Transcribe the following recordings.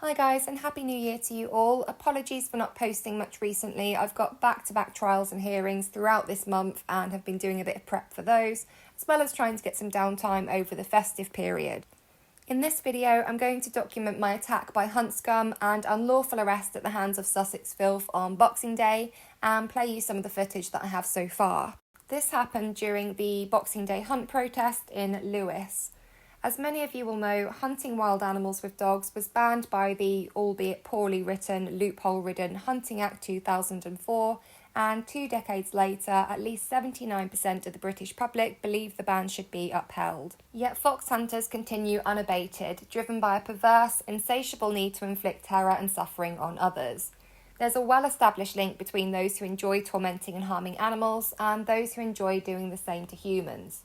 Hi guys, and Happy New Year to you all. Apologies for not posting much recently. I've got back-to-back trials and hearings throughout this month and have been doing a bit of prep for those, as well as trying to get some downtime over the festive period. In this video, I'm going to document my attack by hunt scum and unlawful arrest at the hands of Sussex filth on Boxing Day and play you some of the footage that I have so far. This happened during the Boxing Day hunt protest in Lewes. As many of you will know, hunting wild animals with dogs was banned by the, albeit poorly written, loophole-ridden Hunting Act 2004, and 2 decades later, at least 79% of the British public believe the ban should be upheld. Yet fox hunters continue unabated, driven by a perverse, insatiable need to inflict terror and suffering on others. There's a well-established link between those who enjoy tormenting and harming animals and those who enjoy doing the same to humans.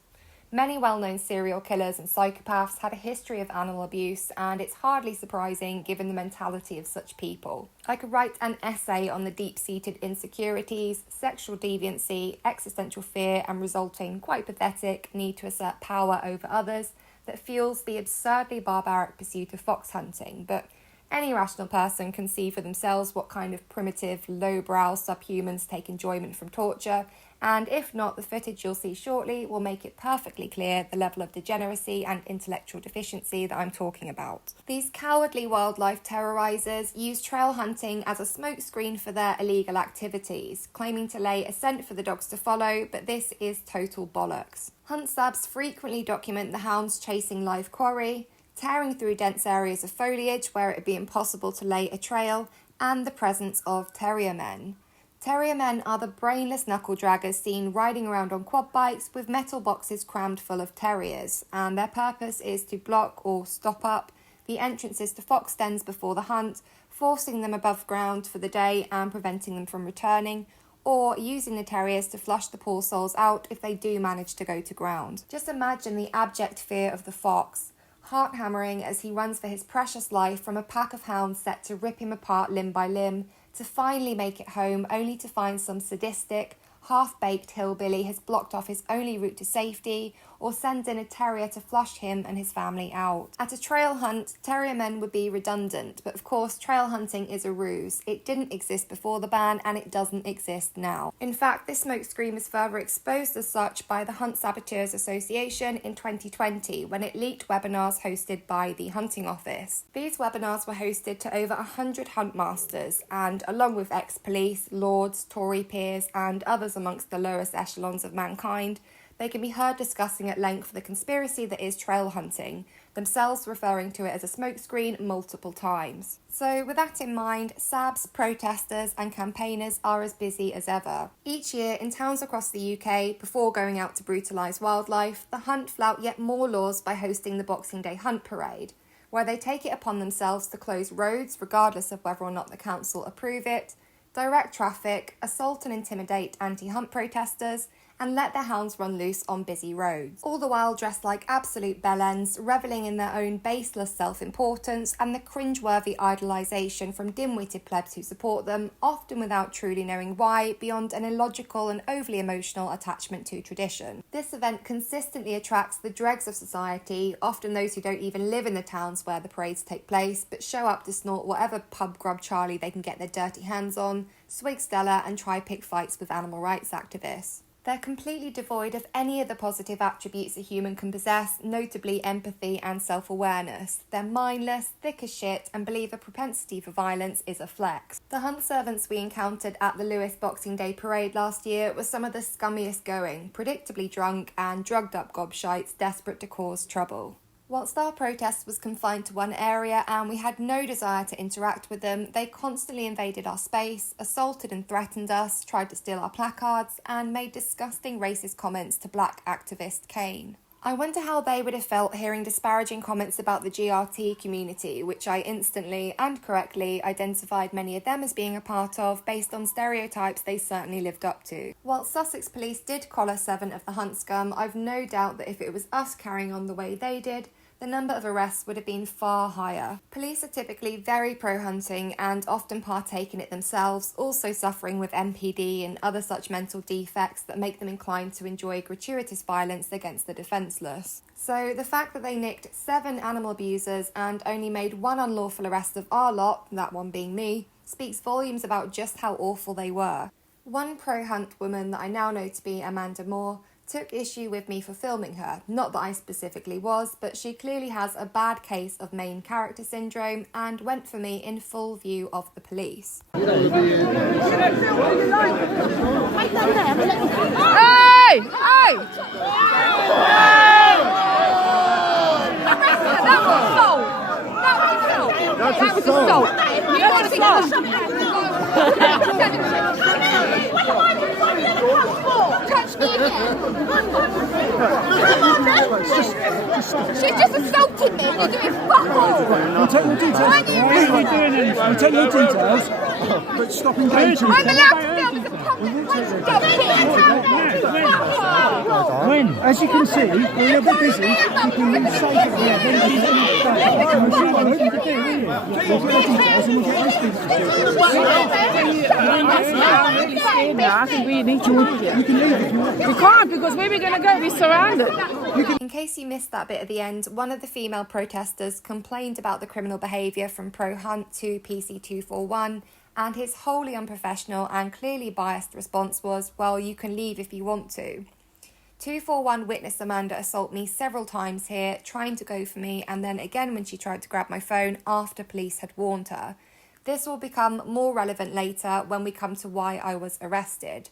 Many well-known serial killers and psychopaths had a history of animal abuse, and it's hardly surprising given the mentality of such people. I could write an essay on the deep-seated insecurities, sexual deviancy, existential fear, and resulting, quite pathetic, need to assert power over others that fuels the absurdly barbaric pursuit of fox hunting, but any rational person can see for themselves what kind of primitive, lowbrow subhumans take enjoyment from torture, and if not, the footage you'll see shortly will make it perfectly clear the level of degeneracy and intellectual deficiency that I'm talking about. These cowardly wildlife terrorisers use trail hunting as a smokescreen for their illegal activities, claiming to lay a scent for the dogs to follow, but this is total bollocks. Hunt sabs frequently document the hounds chasing live quarry, tearing through dense areas of foliage where it would be impossible to lay a trail, and the presence of terrier men. Terrier men are the brainless knuckle draggers seen riding around on quad bikes with metal boxes crammed full of terriers, and their purpose is to block or stop up the entrances to fox dens before the hunt, forcing them above ground for the day and preventing them from returning, or using the terriers to flush the poor souls out if they do manage to go to ground. Just imagine the abject fear of the fox, heart-hammering as he runs for his precious life from a pack of hounds set to rip him apart limb by limb, to finally make it home only to find some sadistic, half-baked hillbilly has blocked off his only route to safety, or sends in a terrier to flush him and his family out. At a trail hunt, terrier men would be redundant, but of course trail hunting is a ruse. It didn't exist before the ban and it doesn't exist now. In fact, this smokescreen was further exposed as such by the Hunt Saboteurs Association in 2020 when it leaked webinars hosted by the Hunting Office. These webinars were hosted to over 100 hunt masters and, along with ex-police, lords, Tory peers and others amongst the lowest echelons of mankind, they can be heard discussing at length the conspiracy that is trail hunting, themselves referring to it as a smokescreen multiple times. So with that in mind, SABs, protesters and campaigners are as busy as ever. Each year in towns across the UK, before going out to brutalise wildlife, the Hunt flout yet more laws by hosting the Boxing Day Hunt Parade, where they take it upon themselves to close roads regardless of whether or not the council approve it, direct traffic, assault and intimidate anti-hunt protesters, and let their hounds run loose on busy roads. All the while dressed like absolute bellends, revelling in their own baseless self-importance and the cringe-worthy idolisation from dim-witted plebs who support them, often without truly knowing why, beyond an illogical and overly emotional attachment to tradition. This event consistently attracts the dregs of society, often those who don't even live in the towns where the parades take place, but show up to snort whatever pub grub Charlie they can get their dirty hands on, swig Stella and try pick fights with animal rights activists. They're completely devoid of any of the positive attributes a human can possess, notably empathy and self-awareness. They're mindless, thick as shit, and believe a propensity for violence is a flex. The hunt servants we encountered at the Lewes Boxing Day parade last year were some of the scummiest going, predictably drunk and drugged up gobshites desperate to cause trouble. Whilst our protest was confined to one area and we had no desire to interact with them, they constantly invaded our space, assaulted and threatened us, tried to steal our placards, and made disgusting racist comments to black activist Kane. I wonder how they would have felt hearing disparaging comments about the GRT community, which I instantly and correctly identified many of them as being a part of based on stereotypes they certainly lived up to. While Sussex Police did collar 7 of the hunt scum, I've no doubt that if it was us carrying on the way they did, the number of arrests would have been far higher. Police are typically very pro-hunting and often partake in it themselves, also suffering with MPD and other such mental defects that make them inclined to enjoy gratuitous violence against the defenceless. So the fact that they nicked 7 animal abusers and only made 1 unlawful arrest of our lot, that one being me, speaks volumes about just how awful they were. One pro-hunt woman that I now know to be Amanda Moore took issue with me for filming her. Not that I specifically was, but she clearly has a bad case of main character syndrome and went for me in full view of the police. Hey! Hey! That was assault. Touch me again. She's just assaulted me. You're doing fuck all. We'll take your details. Why are you doing anything? We'll take your details. But stop engaging. I'm allowed to film as a public place. When? As you can see, we're a little bit busy. You can say that we I think we need to leave. You can leave if you want. We can't, because where are we going to go? We're surrounded. In case you missed that bit at the end, one of the female protesters complained about the criminal behaviour from pro-hunt to PC241, and his wholly unprofessional and clearly biased response was, well, you can leave if you want to. 241 witnessed Amanda assault me several times here, trying to go for me, and then again when she tried to grab my phone after police had warned her. This will become more relevant later when we come to why I was arrested.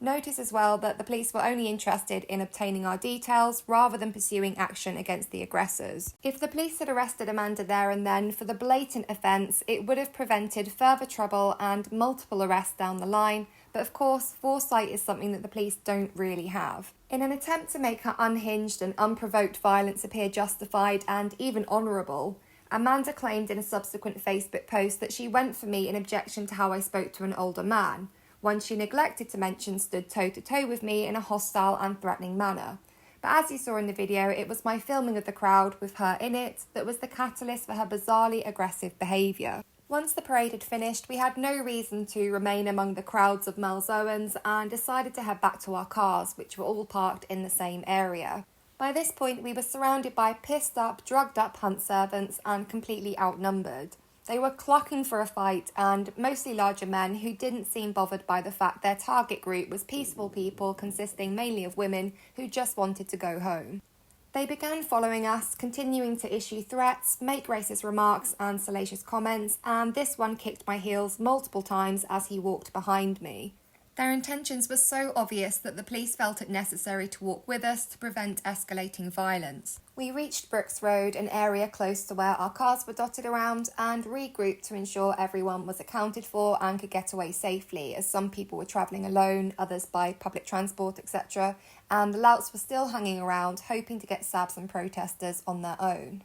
Notice as well that the police were only interested in obtaining our details rather than pursuing action against the aggressors. If the police had arrested Amanda there and then for the blatant offence, it would have prevented further trouble and multiple arrests down the line, but of course, foresight is something that the police don't really have. In an attempt to make her unhinged and unprovoked violence appear justified and even honourable, Amanda claimed in a subsequent Facebook post that she went for me in objection to how I spoke to an older man, one she neglected to mention stood toe-to-toe with me in a hostile and threatening manner. But as you saw in the video, it was my filming of the crowd with her in it that was the catalyst for her bizarrely aggressive behaviour. Once the parade had finished, we had no reason to remain among the crowds of Malzoans and decided to head back to our cars, which were all parked in the same area. By this point, we were surrounded by pissed up, drugged up hunt servants and completely outnumbered. They were clucking for a fight, and mostly larger men who didn't seem bothered by the fact their target group was peaceful people consisting mainly of women who just wanted to go home. They began following us, continuing to issue threats, make racist remarks and salacious comments, and this one kicked my heels multiple times as he walked behind me. Their intentions were so obvious that the police felt it necessary to walk with us to prevent escalating violence. We reached Brooks Road, an area close to where our cars were dotted around, and regrouped to ensure everyone was accounted for and could get away safely, as some people were travelling alone, others by public transport, etc., and the louts were still hanging around, hoping to get Sabs and protesters on their own.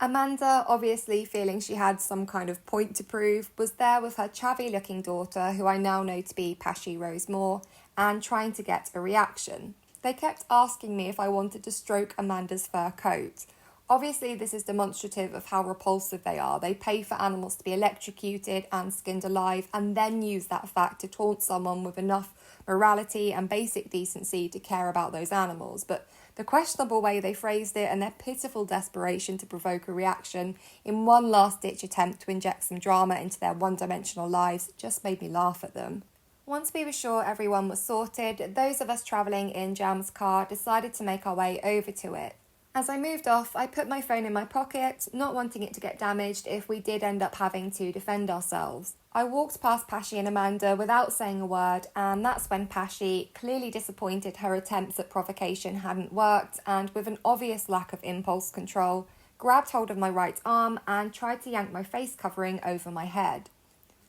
Amanda, obviously feeling she had some kind of point to prove, was there with her chavvy-looking daughter, who I now know to be Pashy Rose Moore, and trying to get a reaction. They kept asking me if I wanted to stroke Amanda's fur coat. Obviously, this is demonstrative of how repulsive they are. They pay for animals to be electrocuted and skinned alive, and then use that fact to taunt someone with enough morality and basic decency to care about those animals. But the questionable way they phrased it and their pitiful desperation to provoke a reaction in one last-ditch attempt to inject some drama into their one-dimensional lives just made me laugh at them. Once we were sure everyone was sorted, those of us travelling in Jam's car decided to make our way over to it. As I moved off, I put my phone in my pocket, not wanting it to get damaged if we did end up having to defend ourselves. I walked past Pashy and Amanda without saying a word, and that's when Pashy, clearly disappointed her attempts at provocation hadn't worked, and with an obvious lack of impulse control, grabbed hold of my right arm and tried to yank my face covering over my head.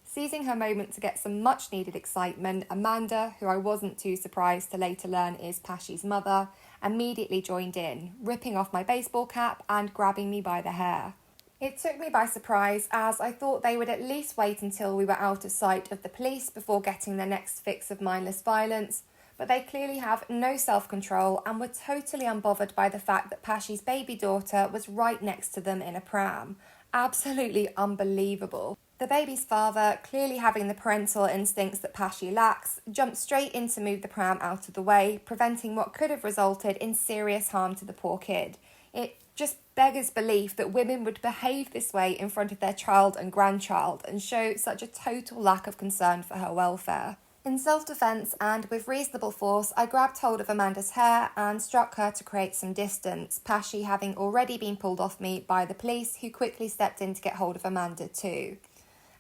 Seizing her moment to get some much-needed excitement, Amanda, who I wasn't too surprised to later learn is Pashy's mother, immediately joined in, ripping off my baseball cap and grabbing me by the hair. It took me by surprise, as I thought they would at least wait until we were out of sight of the police before getting their next fix of mindless violence, but they clearly have no self-control and were totally unbothered by the fact that Pashi's baby daughter was right next to them in a pram. Absolutely unbelievable. The baby's father, clearly having the parental instincts that Pashi lacks, jumped straight in to move the pram out of the way, preventing what could have resulted in serious harm to the poor kid. It just beggars belief that women would behave this way in front of their child and grandchild and show such a total lack of concern for her welfare. In self-defence and with reasonable force, I grabbed hold of Amanda's hair and struck her to create some distance, Pashi having already been pulled off me by the police, who quickly stepped in to get hold of Amanda too.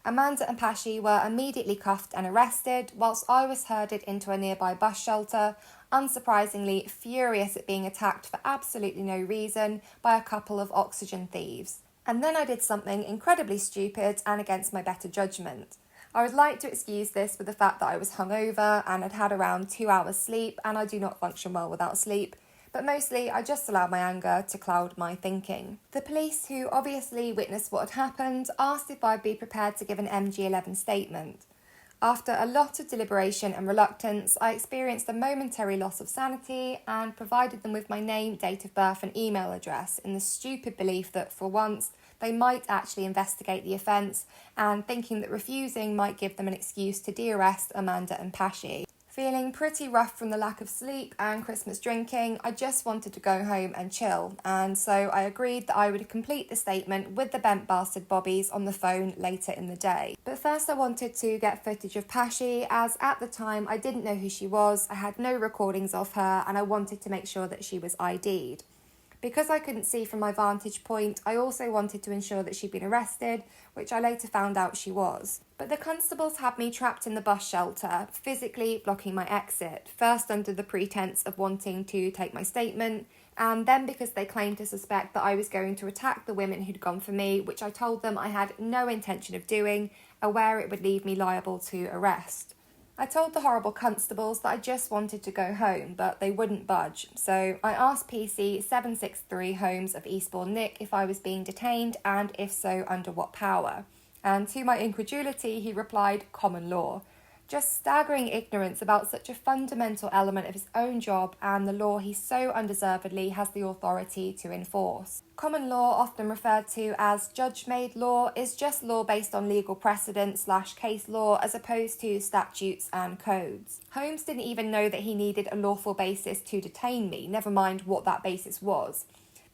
Amanda and Pashi were immediately cuffed and arrested, whilst I was herded into a nearby bus shelter, unsurprisingly furious at being attacked for absolutely no reason by a couple of oxygen thieves. And then I did something incredibly stupid and against my better judgment. I would like to excuse this with the fact that I was hungover and had had around 2 hours sleep, and I do not function well without sleep, but mostly I just allowed my anger to cloud my thinking. The police, who obviously witnessed what had happened, asked if I'd be prepared to give an MG11 statement. After a lot of deliberation and reluctance, I experienced a momentary loss of sanity and provided them with my name, date of birth and email address in the stupid belief that, for once, they might actually investigate the offence, and thinking that refusing might give them an excuse to de-arrest Amanda and Pashi. Feeling pretty rough from the lack of sleep and Christmas drinking, I just wanted to go home and chill, and so I agreed that I would complete the statement with the bent bastard bobbies on the phone later in the day. But first I wanted to get footage of Pashi, as at the time I didn't know who she was, I had no recordings of her, and I wanted to make sure that she was ID'd. Because I couldn't see from my vantage point, I also wanted to ensure that she'd been arrested, which I later found out she was. But the constables had me trapped in the bus shelter, physically blocking my exit, first under the pretense of wanting to take my statement, and then because they claimed to suspect that I was going to attack the women who'd gone for me, which I told them I had no intention of doing, aware it would leave me liable to arrest. I told the horrible constables that I just wanted to go home, but they wouldn't budge, so I asked PC 763 Holmes of Eastbourne Nick if I was being detained, and if so, under what power. And to my incredulity, he replied, common law. Just staggering ignorance about such a fundamental element of his own job and the law he so undeservedly has the authority to enforce. Common law, often referred to as judge-made law, is just law based on legal precedent/case law as opposed to statutes and codes. Holmes didn't even know that he needed a lawful basis to detain me, never mind what that basis was.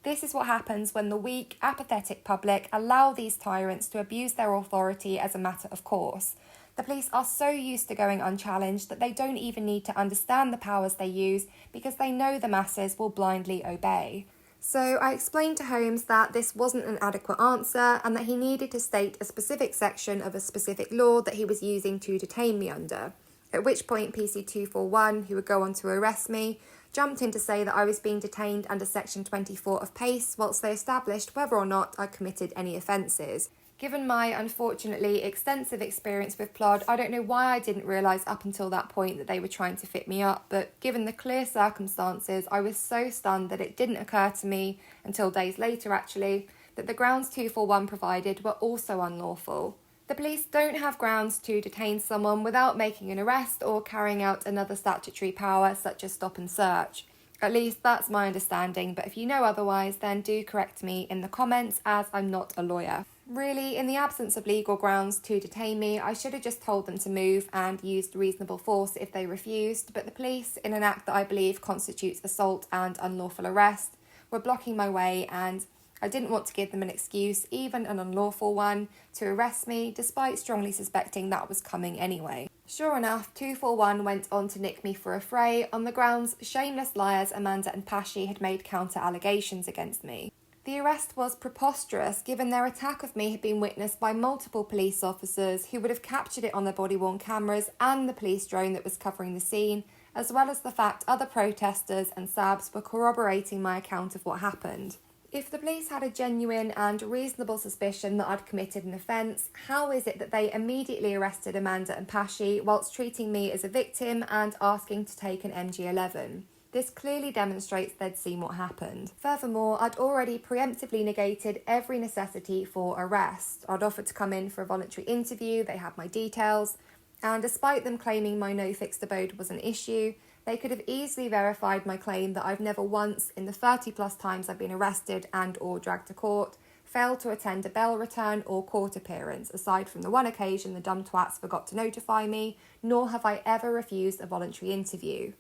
This is what happens when the weak, apathetic public allow these tyrants to abuse their authority as a matter of course. The police are so used to going unchallenged that they don't even need to understand the powers they use because they know the masses will blindly obey. So I explained to Holmes that this wasn't an adequate answer and that he needed to state a specific section of a specific law that he was using to detain me under. At which point PC241, who would go on to arrest me, jumped in to say that I was being detained under Section 24 of PACE whilst they established whether or not I committed any offences. Given my, unfortunately, extensive experience with Plod, I don't know why I didn't realise up until that point that they were trying to fit me up, but given the clear circumstances, I was so stunned that it didn't occur to me, until days later actually, that the grounds 241 provided were also unlawful. The police don't have grounds to detain someone without making an arrest or carrying out another statutory power such as stop and search. At least that's my understanding, but if you know otherwise, then do correct me in the comments, as I'm not a lawyer. Really, in the absence of legal grounds to detain me, I should have just told them to move and used reasonable force if they refused, but the police, in an act that I believe constitutes assault and unlawful arrest, were blocking my way, and I didn't want to give them an excuse, even an unlawful one, to arrest me, despite strongly suspecting that was coming anyway. Sure enough, 241 went on to nick me for a fray on the grounds shameless liars Amanda and Pashi had made counter-allegations against me. The arrest was preposterous, given their attack of me had been witnessed by multiple police officers who would have captured it on their body-worn cameras and the police drone that was covering the scene, as well as the fact other protesters and SABs were corroborating my account of what happened. If the police had a genuine and reasonable suspicion that I'd committed an offence, how is it that they immediately arrested Amanda and Pashi whilst treating me as a victim and asking to take an MG11? This clearly demonstrates they'd seen what happened. Furthermore, I'd already preemptively negated every necessity for arrest. I'd offered to come in for a voluntary interview, they had my details, and despite them claiming my no fixed abode was an issue, They could have easily verified my claim that I've never once, in the 30 plus times I've been arrested and or dragged to court, failed to attend a bail return or court appearance, aside from the one occasion the dumb twats forgot to notify me, nor have I ever refused a voluntary interview.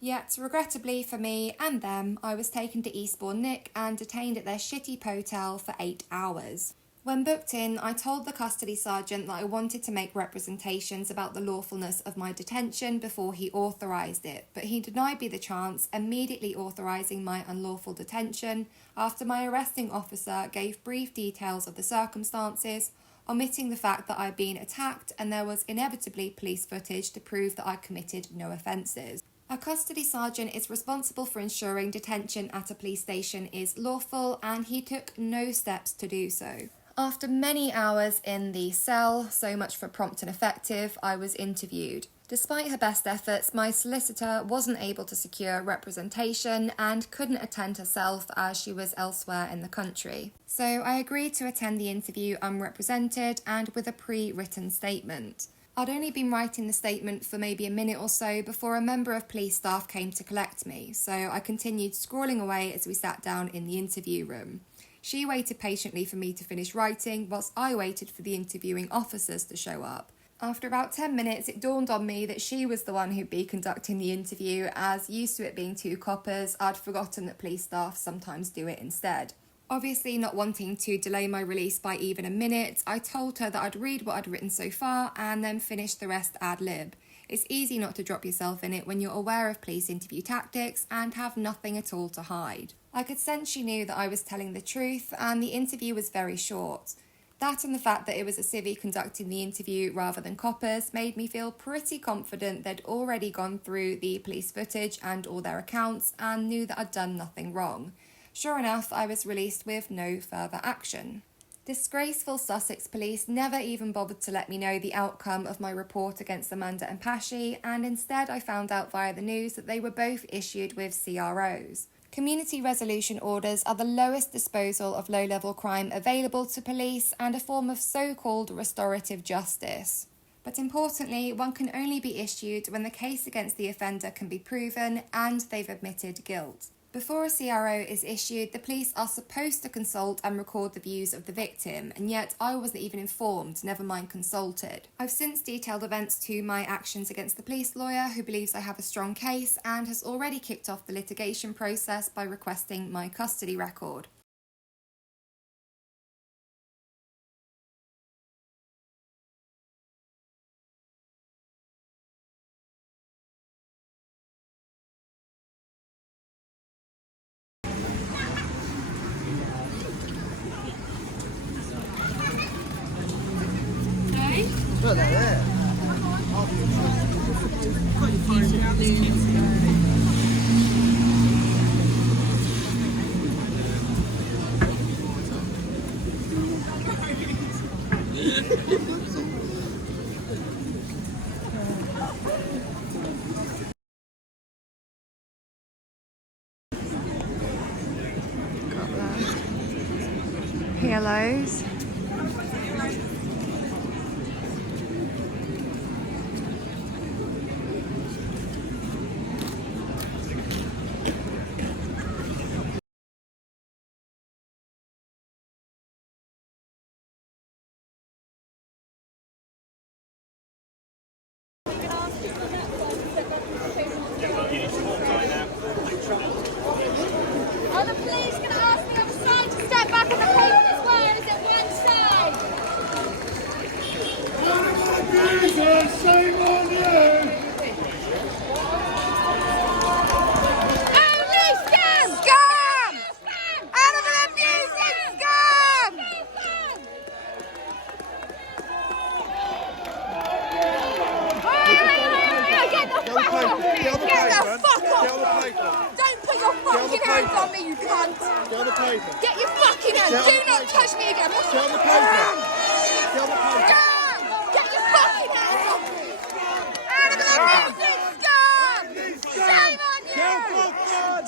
Yet, regrettably for me and them, I was taken to Eastbourne Nick and detained at their shitty hotel for 8 hours. When booked in, I told the custody sergeant that I wanted to make representations about the lawfulness of my detention before he authorised it, but he denied me the chance, immediately authorising my unlawful detention after my arresting officer gave brief details of the circumstances, omitting the fact that I'd been attacked and there was inevitably police footage to prove that I committed no offences. A custody sergeant is responsible for ensuring detention at a police station is lawful, and he took no steps to do so. After many hours in the cell, so much for prompt and effective, I was interviewed. Despite her best efforts, my solicitor wasn't able to secure representation and couldn't attend herself as she was elsewhere in the country. So I agreed to attend the interview unrepresented and with a pre-written statement. I'd only been writing the statement for maybe a minute or so before a member of police staff came to collect me, so I continued scrawling away as we sat down in the interview room. She waited patiently for me to finish writing, whilst I waited for the interviewing officers to show up. After about 10 minutes, it dawned on me that she was the one who'd be conducting the interview, as used to it being two coppers, I'd forgotten that police staff sometimes do it instead. Obviously not wanting to delay my release by even a minute, I told her that I'd read what I'd written so far and then finish the rest ad lib. It's easy not to drop yourself in it when you're aware of police interview tactics and have nothing at all to hide. I could sense she knew that I was telling the truth, and the interview was very short. That and the fact that it was a civvy conducting the interview rather than coppers made me feel pretty confident they'd already gone through the police footage and all their accounts and knew that I'd done nothing wrong. Sure enough, I was released with no further action. Disgraceful Sussex Police never even bothered to let me know the outcome of my report against Amanda and Pashy, and instead I found out via the news that they were both issued with CROs. Community resolution orders are the lowest disposal of low-level crime available to police and a form of so-called restorative justice. But importantly, one can only be issued when the case against the offender can be proven and they've admitted guilt. Before a CRO is issued, the police are supposed to consult and record the views of the victim, and yet I wasn't even informed, never mind consulted. I've since detailed events to my actions against the police lawyer, who believes I have a strong case and has already kicked off the litigation process by requesting my custody record. Look, they're there. Pillows. Are the police going to ask the other side to step back on the pavement as well, or is it one side? Shame on you! Only scam! Scam! Animal abuse is scam! Get the fuck off me! Get the fuck off! Don't put your fucking hands on me, you cunt! Get on the pavement. Get your fucking hands! Do not touch me again! Get on the pavement. Get on the pavement. Get your fucking hands off me! Animal abuse is scam! Shame on you!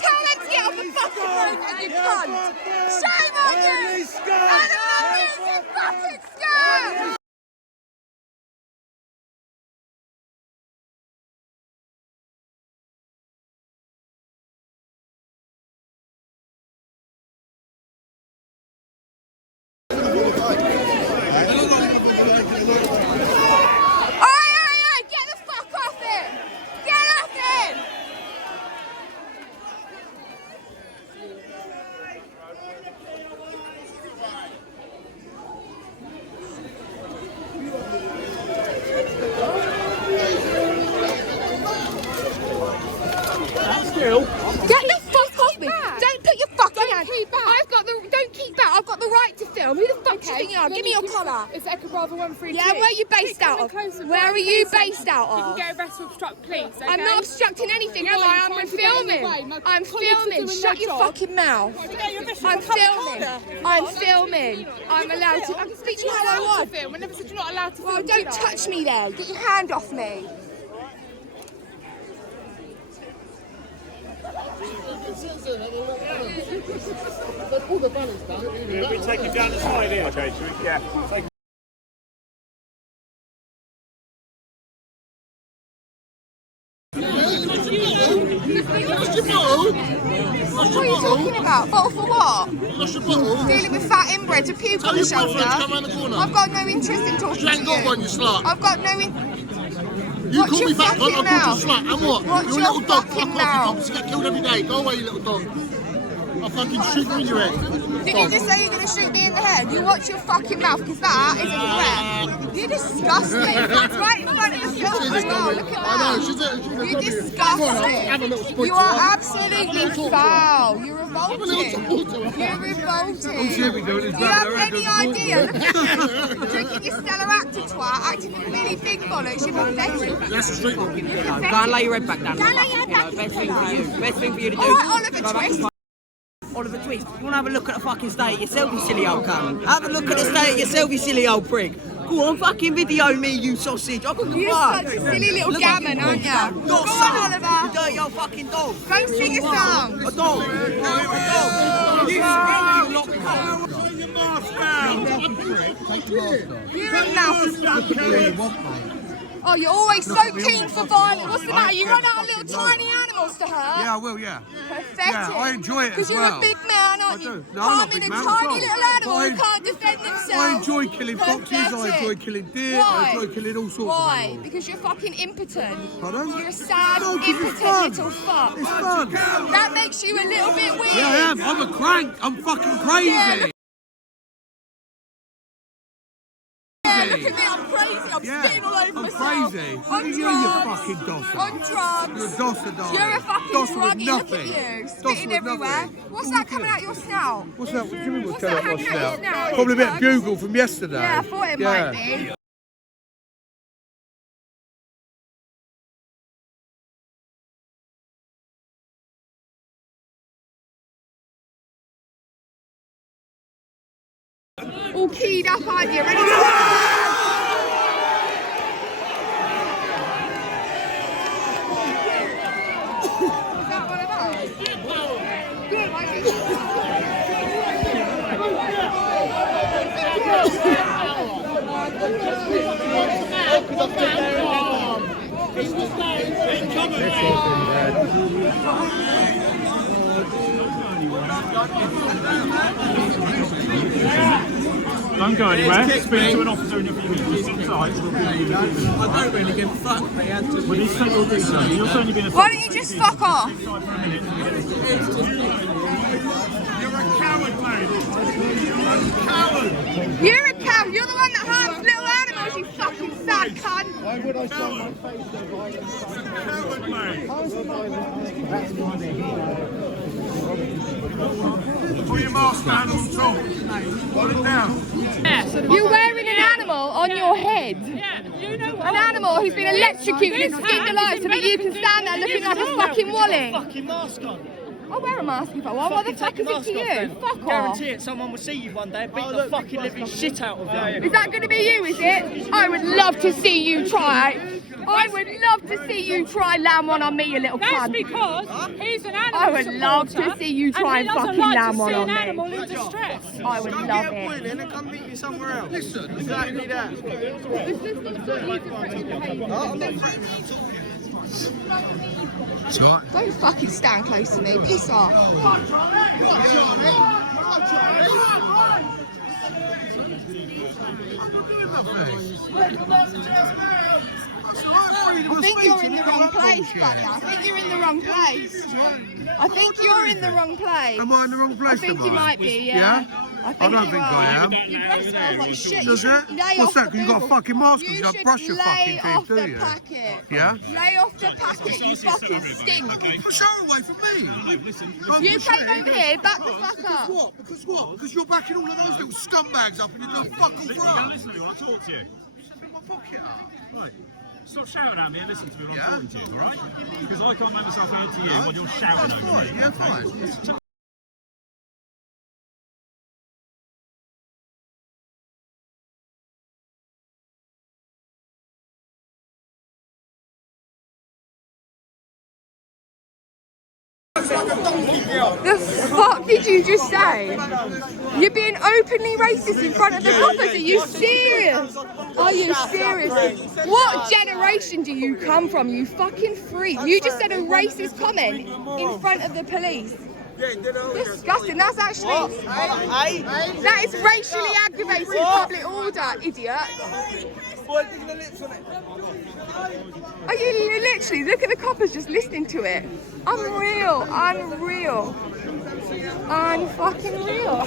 Tell them to get off the fucking road, you cunt! Shame on you! Animal abuse is fucking scam! Echo Bravo 132. Yeah, where are you based out of? Where are you based out You of? can get arrested for obstruct police, okay? I'm not obstructing anything, am I? I'm filming. I'm filming. Shut your fucking mouth. I'm filming. I'm filming. I'm allowed to. I can speak to you how I want. I never said you're not allowed to film. Well, don't touch me then. Get your hand off me. We take it down the side here. Okay, should we? Yeah. Take What are you talking about? Bottle for what? Dealing with fat inbreds with puke on the shoulder. I've got no interest in talking to you. You ain't got one, you slut. I've got no You call me fat, I call you mouth? slut. And what? Watch You're a your little dog. fucking Fuck mouth. off. You get killed every day. Go away, you little dog. I'll fucking shoot you in your head. Did you just say you're going to shoot me in the head? You watch your fucking mouth, because that is a threat. You're disgusting. That's right in front of the film as well. Look at that. I know, she's a You're disgusting. You are absolutely foul. You're revolting. You're revolting. Do you have any idea? Look at you. Drinking your Stella Actor twat, acting a really big bollocks. You're pathetic. That's the street one. Go and lay your head back down. Go and lay your head back Best down. thing for you. Best thing for you to do. All right, Oliver Go back Twist. to Oliver Twist. You want to have a look at the fucking state of yourself, you silly old cunt? Have a look at the state of yourself, you silly old prick. Go on, fucking video me, you sausage. I couldn't You're fuck. such a silly little gammon, aren't you? Your Go on, son. Oliver. You dirty old fucking dog. Go and sing a song. A dog. A dog. You stinky lot cunt. You're a mouse. Oh, you're always so keen for violence. What's the matter? You run out of little tiny animals to hurt? Yeah, I will, yeah. Pathetic. Yeah, I enjoy it Because as you're well. a big man, aren't you? do. No, I'm not a Harming big a man at tiny all. little animal But who can't defend themselves. I enjoy killing foxes, I Pathetic. enjoy killing deer, Why? I enjoy killing all sorts of Why? animals. Because you're fucking impotent. Pardon? You're a sad, No, 'cause it's impotent fun. little fuck. It's fun. That makes you a little bit weird. Yeah, I am. I'm a crank. I'm fucking crazy. Yeah, look at me, I'm crazy. I'm Yeah, spitting all over I'm myself. crazy. On You, drugs. you fucking dosser. On drugs. You're a dosser, darling. You're a fucking Dosser with druggie. Look at nothing. you. Dosser Spitting with everywhere. nothing. What's that coming out your snout? What's that? What do you mean what's that coming out hanging my out your snout? snout? Probably a bit of Drugs? bugle from yesterday. Yeah, I thought it might be. All keyed up, aren't you? Ready to... Is that one of those? Good, I think. Don't go anywhere. Speak to an officer in your view. Just inside. I don't really give a fuck. They had to. Well, he's taking your details. You're certainly being Why don't you just fuck off? You're a coward, mate. You're a cow. You're the one that harms little animals, you fucking sad cunt. Why would I show my face to Coward, mate. Put your mask down on top. Put it down. You're wearing an animal on your head. An animal who's been electrocuted and skinned alive so that you can stand there looking like a fucking wally. Fucking mask on. I'll wear a mask if I want. What the fuck is it to you? Fuck off. Guarantee it, someone will see you one day and beat the fucking living shit out of you. Is that going to be you, is it? I would love to see you try. I would love to see you try lamb one on me, you little That's cunt. because he's an animal I would love to supporter see you try and he doesn't fucking like lamb to one see on an me. animal in distress. I would love it. And come meet you somewhere else. Listen, exactly that. Don't fucking stand close to me. Piss off. I think you're in the wrong place, buddy. I think you're in the wrong place. I think you're in the wrong place. Am I in the wrong place? I think you might be, yeah. I don't think I am. Your breath smells like shit. Does it? What's that? Because you've got a fucking mask on. You don't brush your fucking teeth, do you? Packet. Yeah? Lay off the packet, you fucking stink. Push her away from me. You came over here, back the fuck up. What? Because what? Because you're backing all of those little scumbags up and you're doing fuck all for us. Listen to me when I talk to you. Step in my pocket up. Right. Stop shouting at me and listen to me when I'm talking to you, alright? Because I can't make myself heard to you when you're shouting at me. Yeah, fine. The fuck did you just say? You're being openly racist in front of the coppers. Are you serious? Are you serious? What generation do you come from, you fucking freak? You just said a racist comment in front of the police. Disgusting. That's actually... That is racially aggravated public order, idiot. Are you literally, look at the coppers just listening to it. Unreal, unreal. Unfucking real.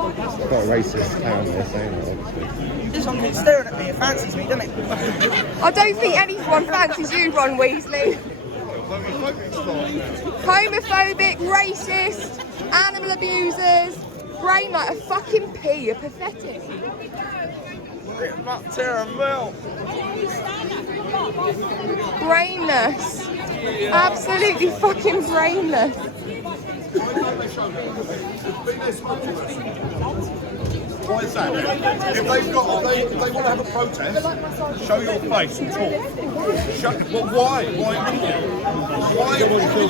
Got a racist town there saying that, obviously. There's something staring at me, it fancies me, doesn't it? I don't think anyone fancies you, Ron Weasley. Homophobic, racist, animal abusers, brain like a fucking pea, you're pathetic. Brainless. Absolutely fucking brainless. Why is that? If they want to have a protest, show your face and talk. But why? Why wouldn't you? Why would you feel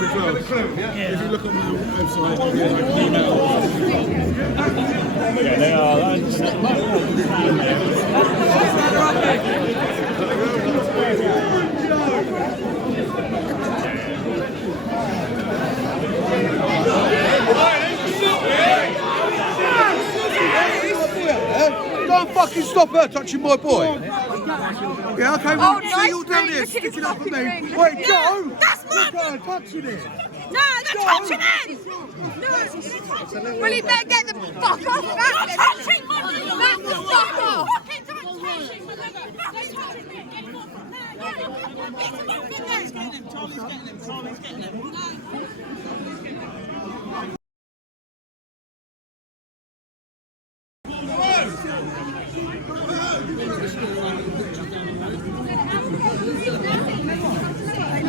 If you look on the website, email. Yeah, they are. Don't fucking stop her touching my boy. Yeah, okay, well, Oh, so nice you're down ring, here look at his sticking up at me. fucking ring. Wait, No, go! that's Look at her touching it. No, they're touching it! Well, he better get the fuck off that. Back the fuck off!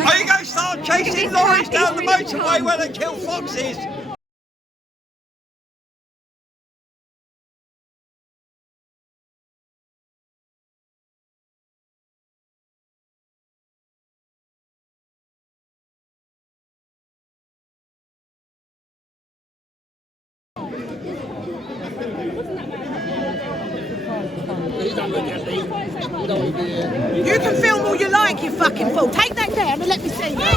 Are you going to start chasing lorries down the motorway where they kill foxes? You can film all you like, you fucking fool. Take that down and let me see. Why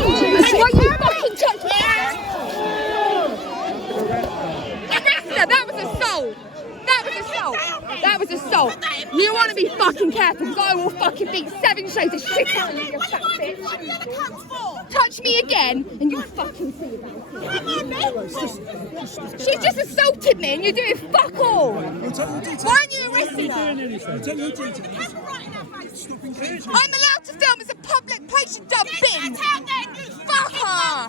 you fucking touch me? That was assault. That was assault. That was assault. You want to be fucking careful because I will fucking beat 7 shades of shit out of you, you fat bitch. Touch me again and you'll fucking see about it. She's just assaulted me and you're doing fuck all. Why aren't you arresting her? I'm allowed to film. It's a public place, you dumb bitch. Fuck her.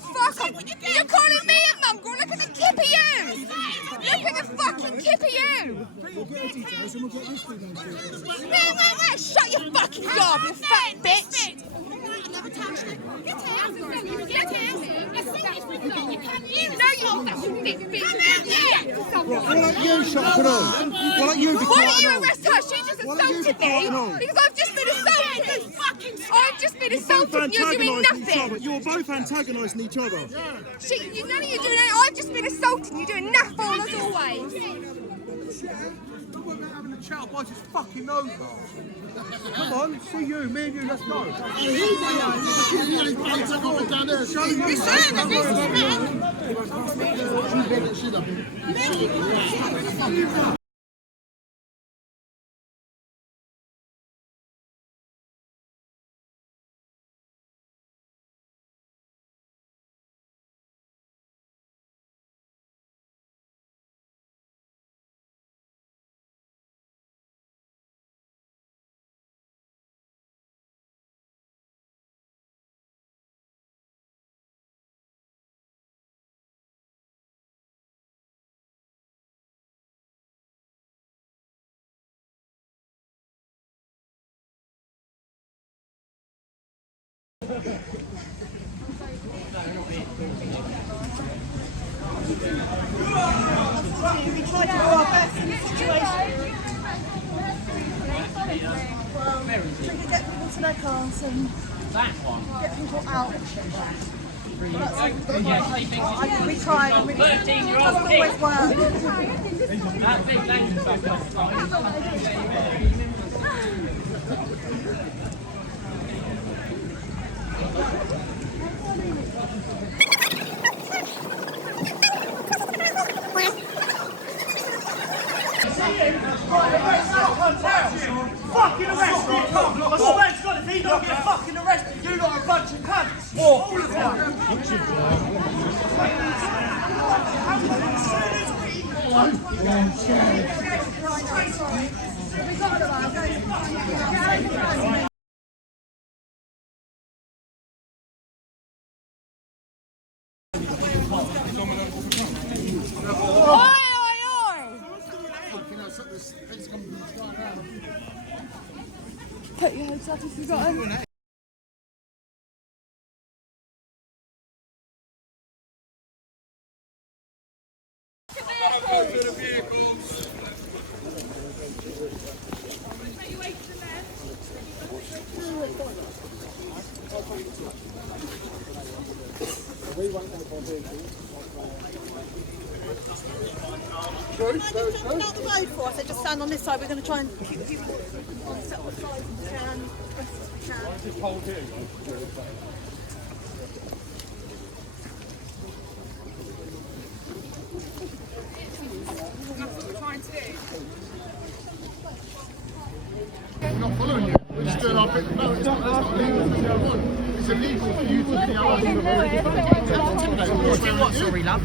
Fuck her. You're calling me a mongrel. Look at the kip of you. Look at the fucking kip of you. Where? Shut your fucking gob, you fat bitch. Get him. No, you fucking big bitch. Why don't you shut up? Why don't you be Why don't you arrest her? She just assaulted me because I've just been assaulted. I've just been assaulted and you're doing nothing. You're both antagonising each other. None of you doing it. I've just been assaulted and you're doing nothing as always. Having a chat, bites his fucking nose off. Come on, see you, me and you, let's go. Listen. That one. Get people out. We tried. It doesn't always work. That big lens back up. Fucking arrest me! I swear to God, if he don't get fucking arrested, you lot are a bunch of cunts! All of them! Put your heads up if you've got them. Not the road for us, they just stand on this side. We're going to try and keep you on set of the side if we can. Just hold here. We're not following you. We're just doing our bit. No, it's not illegal. It's illegal for you to be out on the road. Sorry, love.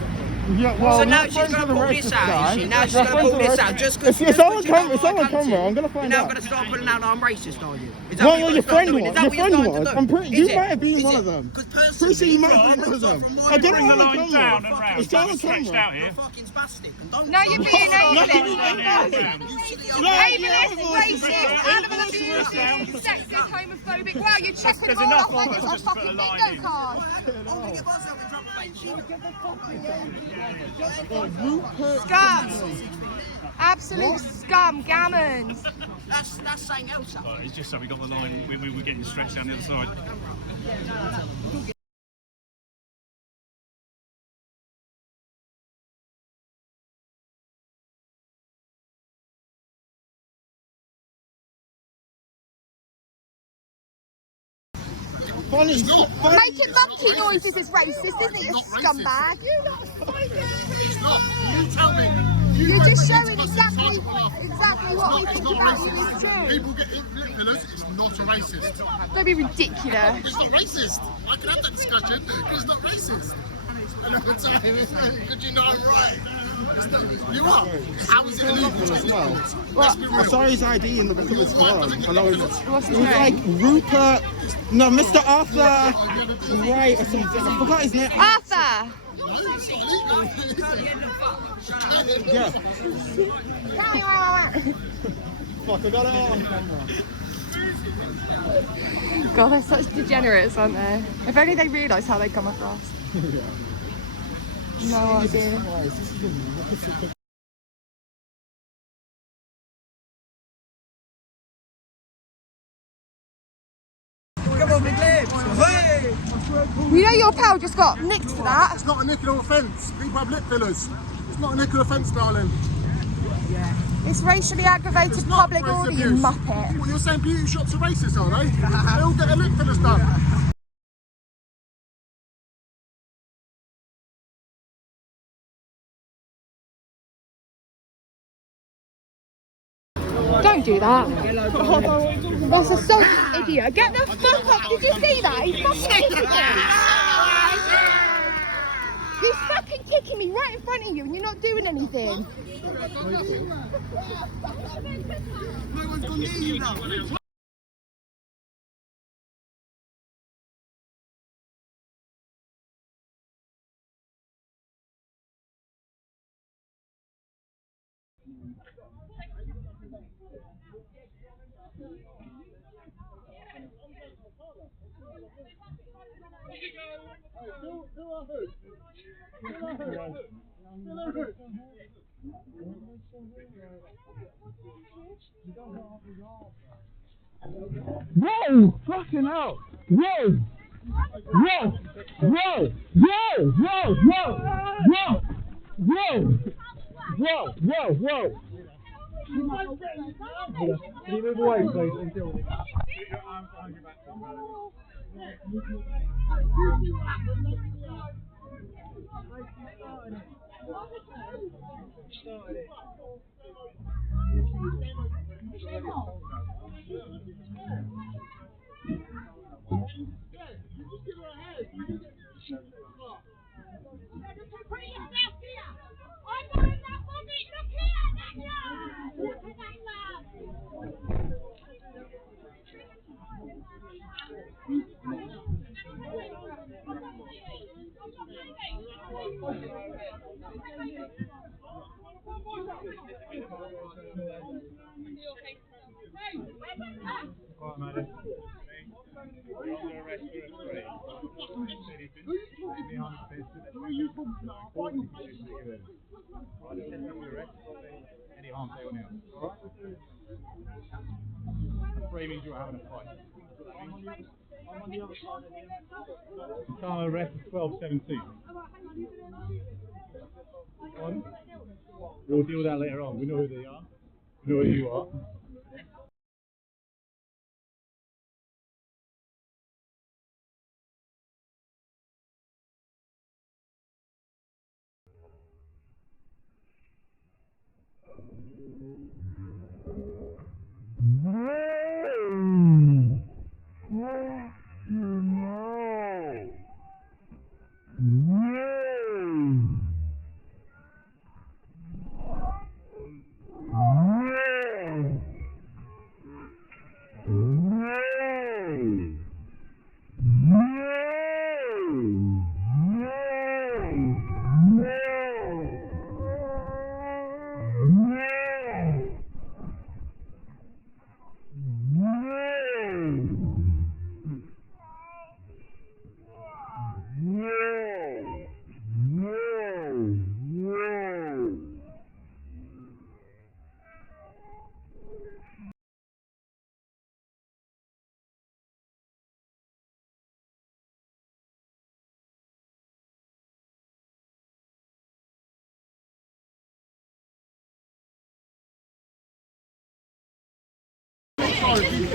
Yeah, well, So now she's going to pull this out, is she? Now she's going to pull this out just because. It's on camera, it's on camera, I'm going to find You're now out. going to start putting out I'm racist, are you? Is that Well, what your you're friend doing? was. Is that Your what you're friend starting to was. do? I'm pretty. Is You it? might have been Is one it? of them. Because Pretty sure you might personally, have been one of them. from I don't Bring the know line how down to and round. It's on Don't stretch camera. out here. you're fucking spastic. And don't. No, you're being ableist. Yeah, Ableist, racist, animal abuse, sexist, homophobic. Wow, you're checking There's them all enough off of like us it's just a to put a fucking line bingo in. card. Scum. Absolute scum, gammons. That's saying else. Well, it's just so we got the line. We're getting stretched down the other side. Funny. Making monkey noises is racist, isn't it, you scumbag? It's not. You tell me. You're just showing exactly what we think about you is true. People get lip fillers. It's not a racist. Don't be ridiculous. It's not racist. I can have that discussion, but it's not racist. And at the time, because you know I'm right. You are. How is it illegal as well? Let's be I real. saw his ID in the back of his car. And I was, What's his it was name? like Rupert. No, Mr. Arthur Wright or something. I forgot his name. Arthur! No, it's not illegal. Yeah. Fuck, I got it on camera. God, they're such degenerates, aren't they? If only they realise how they come across. No idea. Come on, big lips. Hey! You know your pal just got nicked for that. It's not a nickel offence. People have lip fillers. It's not a nickel offence, darling. It's racially aggravated It's not public race order, you abuse. muppet. Well, you're saying beauty shops are racist, are they? They all get their lip fillers done. Don't do that. That's assault, you idiot. Get the fuck up. Did you see that? He's fucking kicking me. He's fucking kicking me right in front of you and you're not doing anything. No one's gone near you now. Whoa! Fucking hell! Whoa! Whoa! Whoa! Whoa! Whoa! Whoa! Whoa! Whoa! Whoa! Whoa! Can you move away, please? Any harm to anyone else. Three means you're having a fight. Time arrest is 12:17. We'll deal with that later on. We know who they are. We know who you are.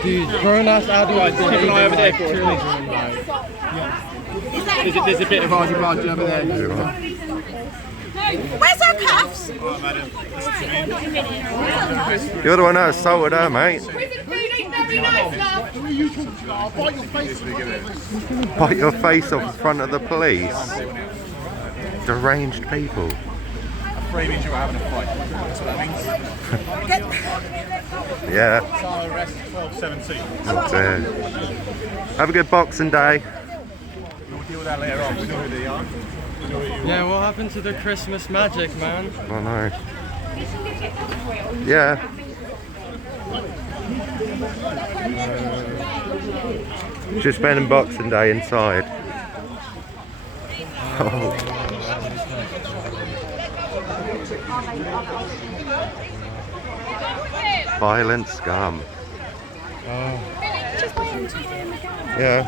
Dude, grown-ass adults. Keep an eye over there for us. There's a bit of argy-bargy over there. Where's our cuffs? You're the one that assaulted her, mate. Prison food ain't very nice, love. Bite your face off in front of the police. Deranged people. Three means you're having a fight. That's what that means. Yeah. Time arrest is 12:17. That's it. Have a good Boxing Day. We'll deal with that later on. We know who they are. We know who you are. Yeah, what happened to the Christmas magic, man? I know. Yeah. Just spending Boxing Day inside. Oh. Violent scum. Yeah.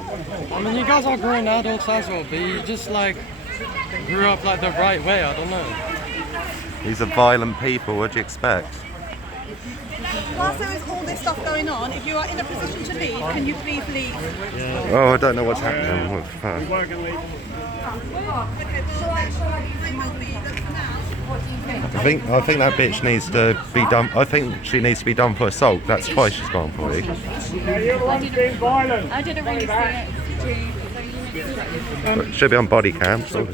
I mean, you guys are grown adults as well, but you just like grew up like the right way. I don't know. These are violent people. What do you expect? Whilst there is all this stuff going on, if you are in a position to leave, can you please leave? Oh, I don't know what's happening. What the fuck? I think that bitch needs to be done. I think she needs to be done for assault. That's why she's gone for you. I didn't really see it. Should be on body cam. So.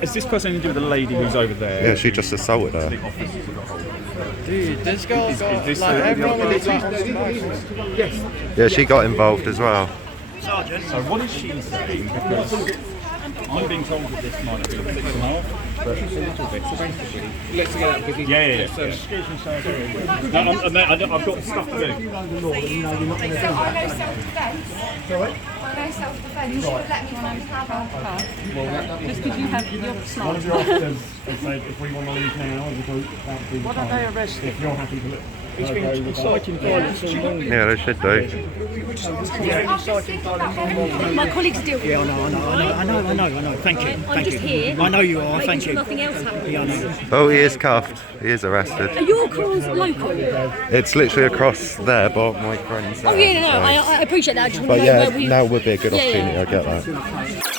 Is this person anything to do with the lady who's over there? Yeah, she just assaulted her. Dude, this girl got like everyone with Yes. Yeah, she got involved as well. Sergeant. So what is she saying? Because I'm being told that this might be 6.5, but a little bit. So basically, let's get that because yeah. So excuse me, sir. I've got stuff to do. So I know self-defence. Sorry? I know self-defence. You should let me find have a Just because you have your One of your officers said if we want to leave now as a group, that would be Why don't they arrest if you're happy to look. He's been inciting violence all morning. Yeah, they should do. Yeah, inciting violence all morning. My colleagues deal with it. Yeah, I know. Thank you. I'm just here. I know you are, thank you. Nothing else happening. Yeah, I know. Oh, he is cuffed. He is arrested. Are your calls local? It's literally across there, but my friend's there. Oh yeah, no, I appreciate that. I just want But to know yeah, where we. now would be a good Yeah, opportunity, yeah. I get that.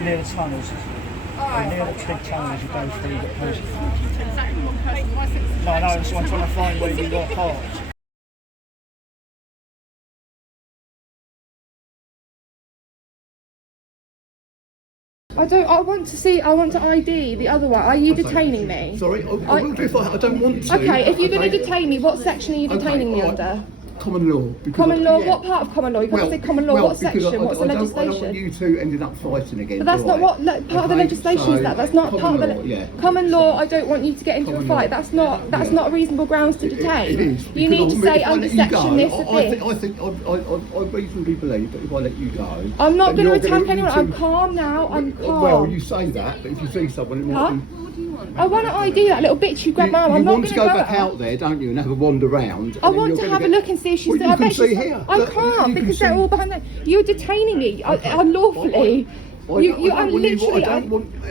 Near the tunnels. Near the big tunnel as you go through, you've got posts. No, so I'm trying to find where you got parked. I want to ID the other one. Are you detaining me? Sorry, I will do if I don't want to. Okay, if you're going to detain me, what section are you detaining me under? Common law. Common law? What part of common law? You can't say common law. What because section? What's the I don't want legislation? you two ended up fighting again. But that's not what part of the legislation is. That's not part of the common law. I don't want you to get into a fight. That's not a reasonable grounds to detain. It is. You need to say under section this of this. I reasonably believe that if I let you go, I'm not going to attack anyone. I'm calm now. I'm calm. Well, you say that, but if you see someone, it might be. I want to ID that little bitch you grabbed my arm. I'm not going to go back out there, don't you, and have a wander around? I want to have a look and see if she's there. I bet she's here. I can't because they're all behind there. You're detaining me unlawfully. You are literally.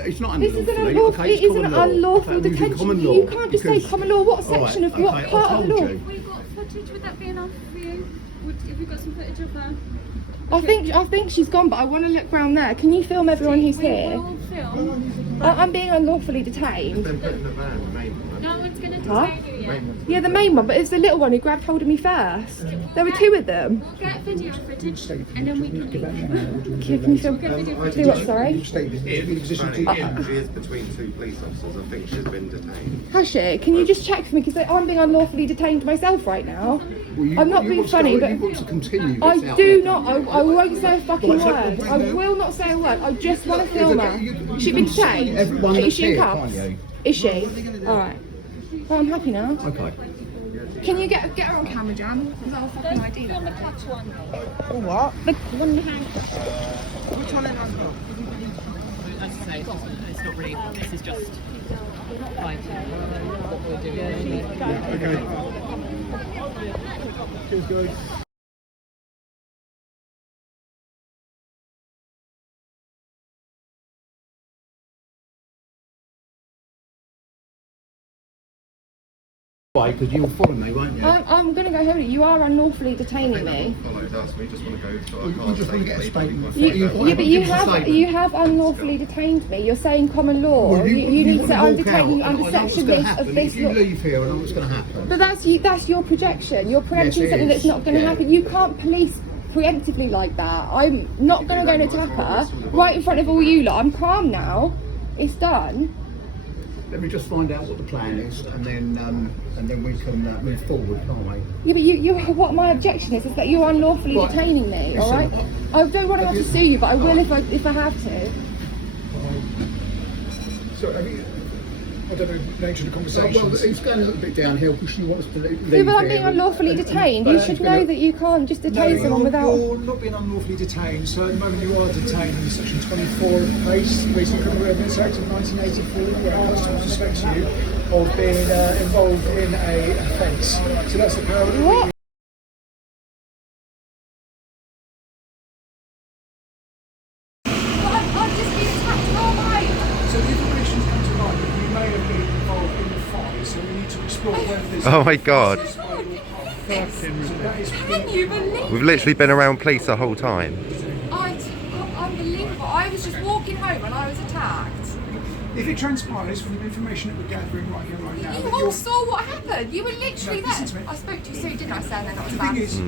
It's not this is an unlawful. It is an unlawful detention. You can't just say common law. What section of what part of the law? We've got footage. Would that be enough for you? Have we got some footage of her? I think she's gone, but I want to look round there. Can you film everyone who's here? I'm being unlawfully detained. No one's going to detain you yet. Yeah, the main one, but it's the little one who grabbed hold of me first. There were two of them. We'll get video footage and then we can leave. Can you film? Do what, sorry? She is between two police officers. I think she's been detained. Has she? Can you just check for me? Because I'm being unlawfully detained myself right now. I'm not being funny, but I do not. I won't say a fucking word. I will not say a word. I just want to film her. She's been detained. Is she in cuffs? Is she? All right. Well, I'm happy now. Okay. Can you get her on camera, Jan? Because I'll fucking ID that. On the clutch one. What? The one behind. Which one is that? As I say, it's not really. This is just like what we're doing. Cheers, guys. Why? Because you'll follow me, won't you? I'm going to go home. You are unlawfully detaining me. Followed us. We just want to go to our We just want to get a statement. You have unlawfully detained me. You're saying common law. Well, you need to say I'm detaining you I under know section what's this gonna of happen. this If you law. leave here, I know what's going to happen. But that's your projection. You're preempting Yes, it something is. that's not going to Yeah. happen. You can't police preemptively like that. I'm not going to go and attack her right in front of all you lot. I'm calm now. It's done. Let me just find out what the plan is, and then we can move forward, can't we? Yeah, but what my objection is that you're unlawfully Right. detaining me. All right. Listen, I don't want to have to sue you, but I will if I have to. So, have you, I don't know the nature of the conversation. Well, it's going a little bit downhill because she wants to leave. Yeah, but I'm here being unlawfully detained. You should know that you can't just detain someone without. You're not being unlawfully detained, so at the moment you are detained in section 24 of the PACE, Recent Criminal Evidence Act of 1984, where a customer suspects you of being involved in a offence. So that's the power that What? So the information's come to light that you may have been involved in the fight, so we need to explore whether there's... Oh my God. So that is... Can you believe We've literally been around police the whole time. Unbelievable. I was just walking home and I was attacked. If it transpires from the information that we're gathering right here, right now... You that all you're- saw what happened. You were literally No, listen to there. me. I spoke to you soon, didn't I, saying they're not The bad? thing is,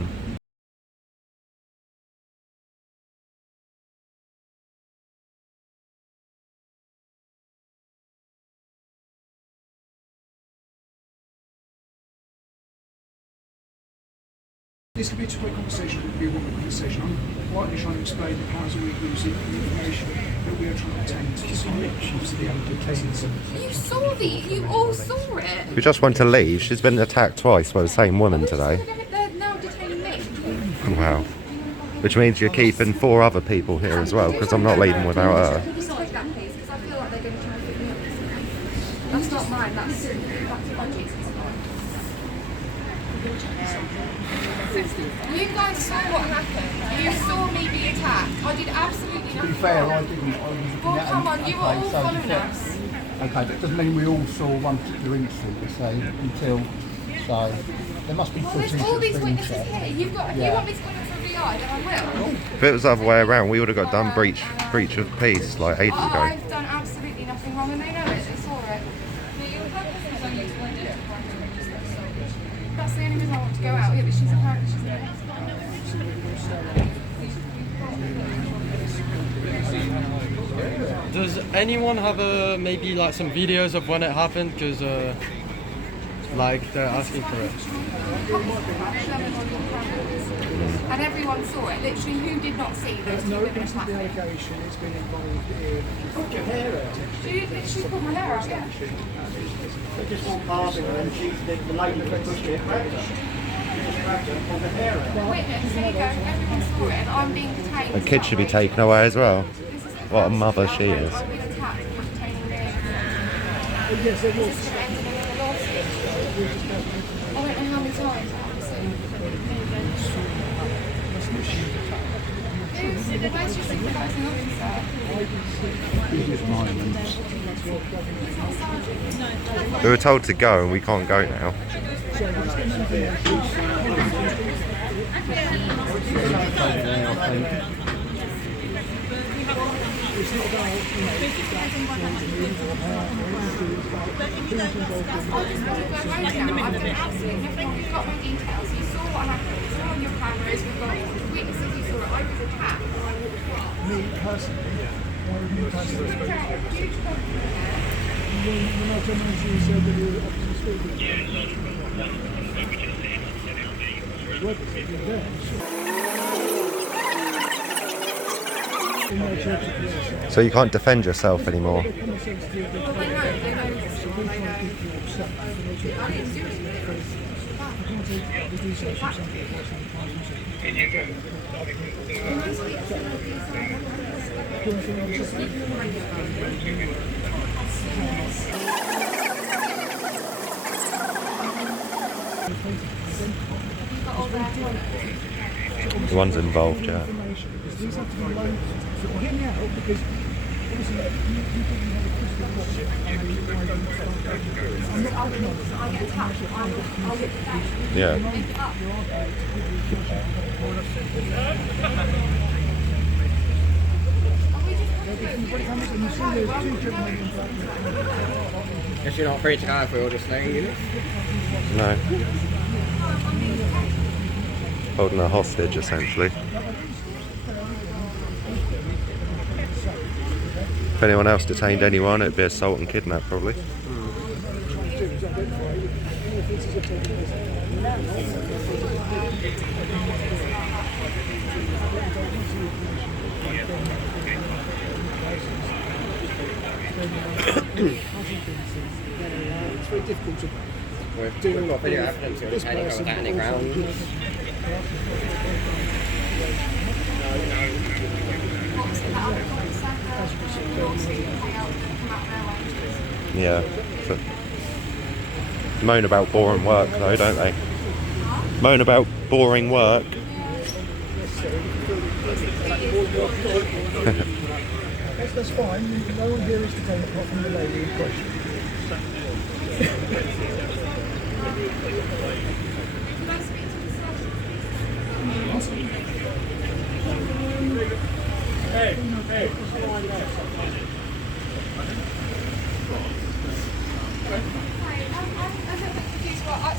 this could be a two-way conversation, it could be a one-way conversation. I'm quietly trying to explain the powers that we use the information that we are trying to obtain to decide obviously the applications. You saw you all saw it. We just want to leave. She's been attacked twice by the same woman today. They're now detaining me. Wow. Which means you're keeping 4 other people here as well, because I'm not leaving without her. Can you take that, please? Because I feel like they're going to try and pick me up. That's not mine. That's Eridge's. You guys saw what happened. You saw me be attacked. I did absolutely nothing. To be fair, wrong. I didn't. I was looking Well, at come him. on, you were all following us. Okay, but it doesn't mean we all saw one particular incident, you say, until, so, there must be Well, footage there's all that's these been witnesses checked. here. You've got. If you want me to go in for a VI, then I will. If it was the other way around, we would have got done breach of peace like ages ago. I've done absolutely nothing wrong, and they know it. They saw it. That's the only reason I want to go out. Yeah, but she's apparently she's there. Does anyone have maybe like some videos of when it happened? Because like they're asking for it. And everyone saw it. Literally, who did not see those two women attack? The allegation has been involved in. Your hair out. She literally pulled my hair out, yeah. They just walked past her and she's the lady that pushed it. Witness, there you go. Everyone saw it, and I'm being detained. The kid should be taken away as well. What a mother she is. I've been attacked for detaining me. Yes, it was. This is going to end in a lawsuit. I don't know how many times. Where's your supervising officer? We were told to go and we can't go now. You've got my details. You saw what happened. You saw on your cameras. We've got witnesses. You saw it. I was attacked. Me personally, I would need to answer those questions. When I came on to you, said that you were up to speak with me. So you can't defend yourself anymore. The one's involved, yeah. These have to be low. So hear me out, because obviously you didn't have a crystal ball. I'm not looking on this. I'm attacked. Yeah. Guess you're not free to go for all this thing, you know? No. Holding a hostage, essentially. If anyone else detained anyone, it'd be assault and kidnap, probably. It's very difficult to We've got video evidence of any kind of any ground. Yeah. So, moan about boring work, though, don't they? Moan about boring work. That's fine. No one here is detained apart from the lady in question.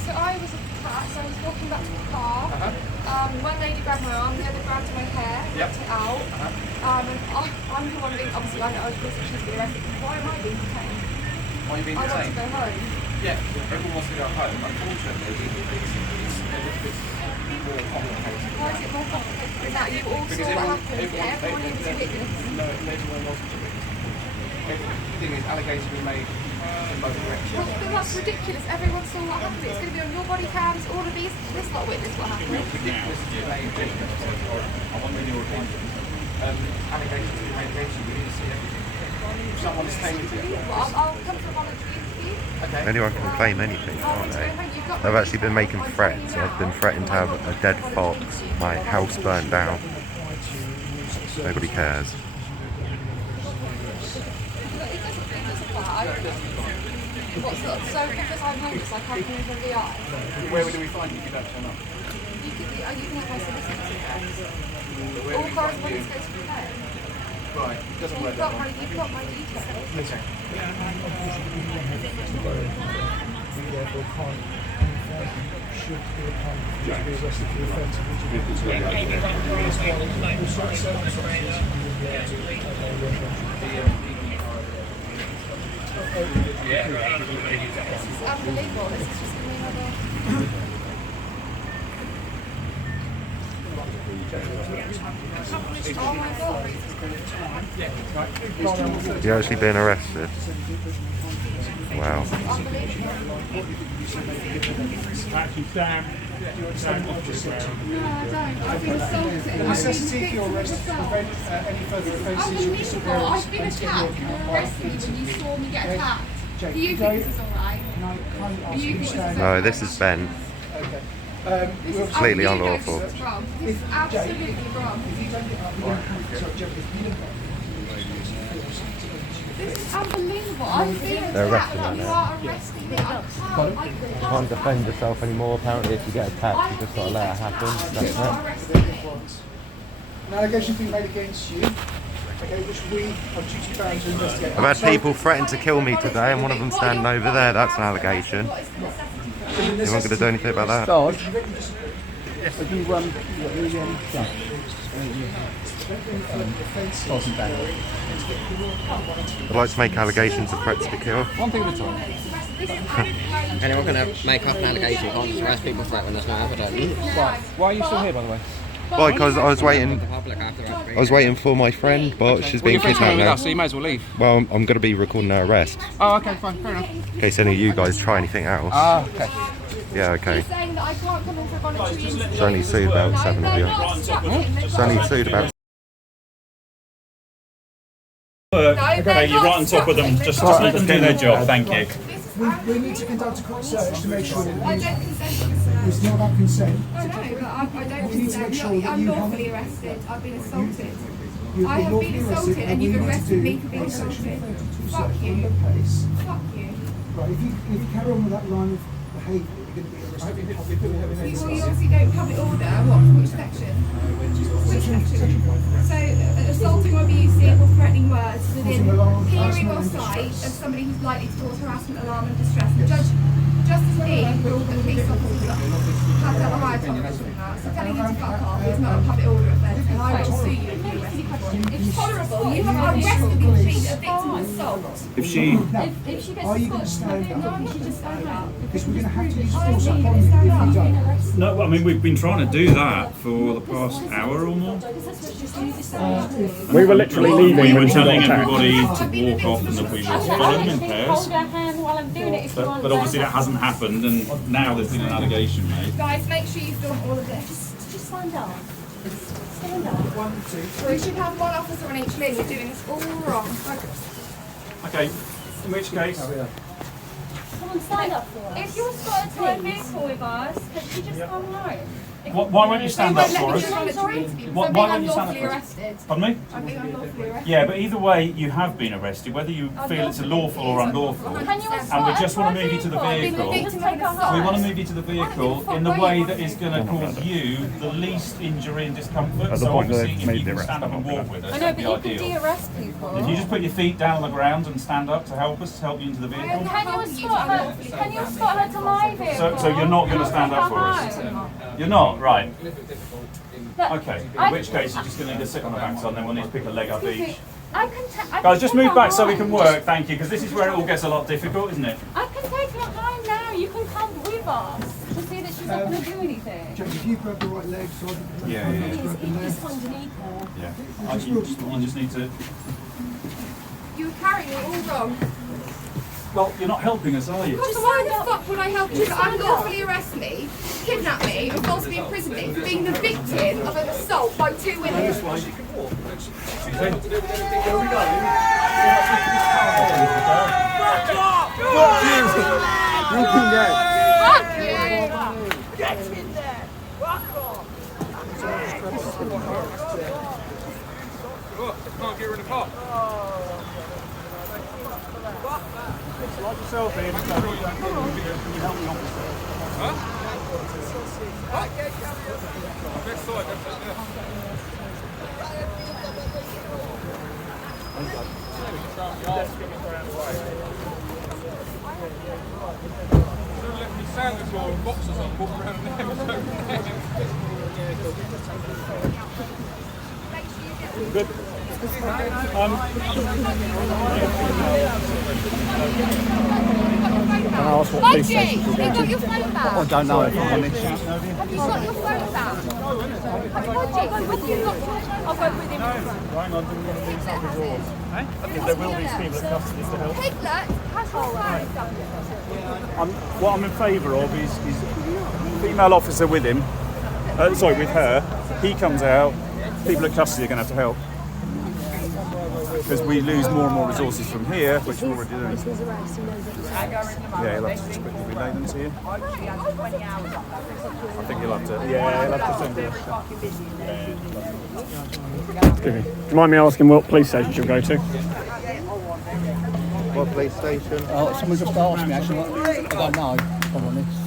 So I was attacked, so I was walking back to the car. One lady grabbed my arm, the other grabbed my hair, ripped it out. And I'm the one being, obviously I know I was she's being arrested. Why am I being detained? Why are you being I want detained? to go home. Yeah, everyone wants to go home. Unfortunately, it's more complicated. Why is it more complicated than that? You all saw what happened. Everyone is witness. No, everyone wasn't a witness. The thing is, allegations were made But that's ridiculous. Everyone saw what happened. It's going to be on your body cams, all of these. This lot witness what happened. I want your opinion. Allegations to be made against you, we need to see everything. If someone is claiming to you. I'll come to a voluntary interview. Okay. Anyone can claim anything, can't they? They've actually been making threats. I've been threatened to have a dead fox, my house burnt down. Nobody cares. What's that? So because I'm homeless, I can't move from VI. Where do we find you if you don't turn up? You can have my solicitor's address. All correspondence goes through there. Right, it doesn't work that way. You've got my details. Okay. We therefore can't confirm should be upon to be arrested for the offence of which you will be certain circumstances you will be able to take This is unbelievable. This is just going to be another. Oh my God. You actually been arrested? Wow. Actually, Sam. No, I don't. I've been assaulted. necessity for your arrest to prevent any further offences or disappearance. I've been attacked. You arrested me when you saw me get attacked. Do you think this is alright? Do you think this is No, this is Ben. Okay. Completely unlawful. This is absolutely wrong. This is unbelievable. I've been They're attacked. arresting You her are arresting me. You can't defend yourself anymore. Apparently, if you get attacked, you just got to let it happen. That's it. An allegation being made against you, okay, which we are duty bound to investigate. I've had people threaten to kill me today, and one of them standing over there. That's an allegation. You not going to do anything about that? Sarge, have you I'd like to make allegations of threats to kill. one thing at a time. Anyone can make up an allegation, you can't just arrest people for it when there's no evidence. Why are you still here, by the way? Well, because I was waiting. I was waiting for my friend, but she's being kidnapped now. So you may as well leave. Well, I'm going to be recording her arrest Oh, okay, fine, fair enough. in case any of you guys try anything else. Ah, okay. Yeah, okay. Saying that I can't come in for a voluntary interview. She's only sued about 7 of you. She's only sued about. Okay, you're right on top of them. Just let them do their job. Thank you. We need to conduct a quick search to make sure that I don't consent to the it's not about consent. I know, but I don't We need to consent. make sure that I'm you lawfully have. arrested. I've been assaulted. You've I have lawfully been assaulted and we you've need to arrested me do for being a section assaulted. 32 Fuck search you. on the pace. Fuck you. Right, if you carry on with that line of behaviour, you're going to be arrested. Well, you obviously don't public order. What? Which section? Which section? So, assaulting or abusive or threatening words within hearing or sight of somebody who's likely to cause harassment, alarm and distress. The judge, Justice Dean, ruled that police officers have to have a higher tolerance than that. So telling you to fuck off is not a public order offence, and I will sue you if you arrest me. It's tolerable. You have arrested me to treat a victim of assault. If she If she gets Are you going to assaulted, stand up? no, she just stand up. Because we're going to have to use I force don't need upon to you stand if up. you don't. no, I mean we've been trying to do that for the past hour or more. We were literally leaving. We were telling everybody to walk off and that we would follow them in pairs. But obviously that hasn't happened, and now there's been an allegation made. Guys, make sure you film all of this. Just stand up. Stand up. We should have one officer on each lane. We're doing this all wrong. Okay, in which case, Come on, stand up for us. If you're spotted by a vehicle with us, could you just come home? why won't you stand up for us? Why won't you stand up for us? Arrested. Pardon me? I'm being unlawfully arrested. Yeah, but either way, you have been arrested, whether you feel it's lawful or unlawful. And we just want to move you to the vehicle. We want to move you to the vehicle in the way that is going to cause you the least injury and discomfort. So obviously, if you can stand up and walk with us, I know, that'd but be you can ideal. de-arrest people. If you just put your feet down on the ground and stand up to help us, to help you into the vehicle. Can you escort her? Can you escort her to my vehicle? So you're not going to stand up for us? You're not? Right. Okay, in which case you're just going to need to sit on the backside and then we'll need to pick a leg up each. Guys, just move back so we can work, thank you, because this is where it all gets a lot difficult, isn't it? I can take her home now. You can come with us to see that she's not going to do anything. Jack, if you grab the right leg, so I can Yeah. It's underneath her. Yeah. You just need to... You were carrying it all wrong. Well, you're not helping us, are you? So why the fuck would I help you to unlawfully arrest me, kidnap me, and falsely imprison me for being the victim of an assault by two women? This way. You can get. Fuck you! Get in there! Fuck off! Can't get rid of hot. Slide yourself in. Can you help me, officer? Huh? Next side, Don't let me sandwich or boxes on, walk around there. Good. Can I ask what police station you'll go Have you got to? your phone back? I don't know if I'm honest. Have you got your phone back? I'll go with you. I'll go with him. Hang on, do we want to use that resource? Because there will be people at custody to help. Piglet, has your phone. What I'm in favour of is female officer with him, with her. He comes out, people at custody are going to have to help. Because we lose more and more resources from here, which we're already doing. Yeah, he'll have to just quickly relay them to you. I think he'll have to. Yeah, he'll have to send it. Do you mind me asking what police station you'll go to? What police station? Oh, someone just asked me actually. I don't know, if I'm honest.